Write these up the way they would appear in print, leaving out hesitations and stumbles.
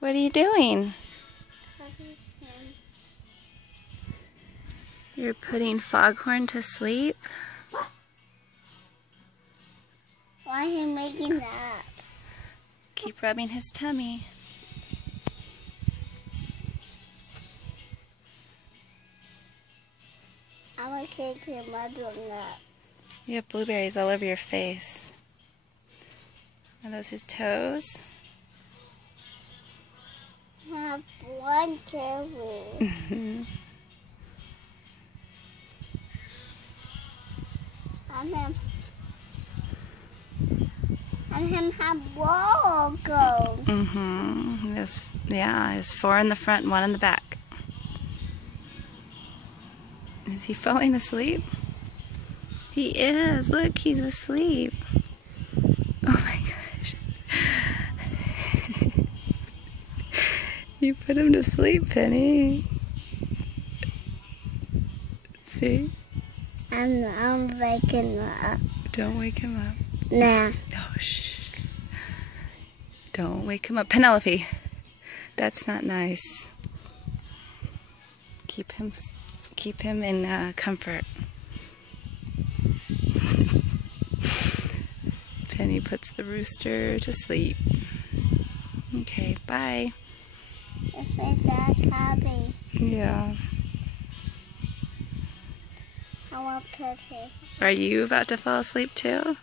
What are you doing? You're putting Foghorn to sleep? Why is he making that? Keep rubbing his tummy. I want to take him up on that. You have blueberries all over your face. Are those his toes? I have one cherry. And him have logos. There's 4 in the front and 1 in the back. Is he falling asleep? He is. Look, he's asleep. Oh my gosh. You put him to sleep, Penny. See? I'm waking up. Don't wake him up. Nah. Oh, shh. Don't wake him up. Penelope, that's not nice. Keep him in comfort. Penny puts the rooster to sleep. Okay, bye. If it's happy, Yeah. I want to pet him. Are you about to fall asleep too?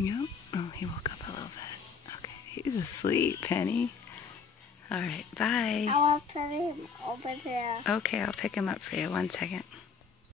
Yep. Oh, he woke up a little bit. Okay, he's asleep, Penny. All right, bye. I want to put him over there. Okay, I'll pick him up for you. 1 second.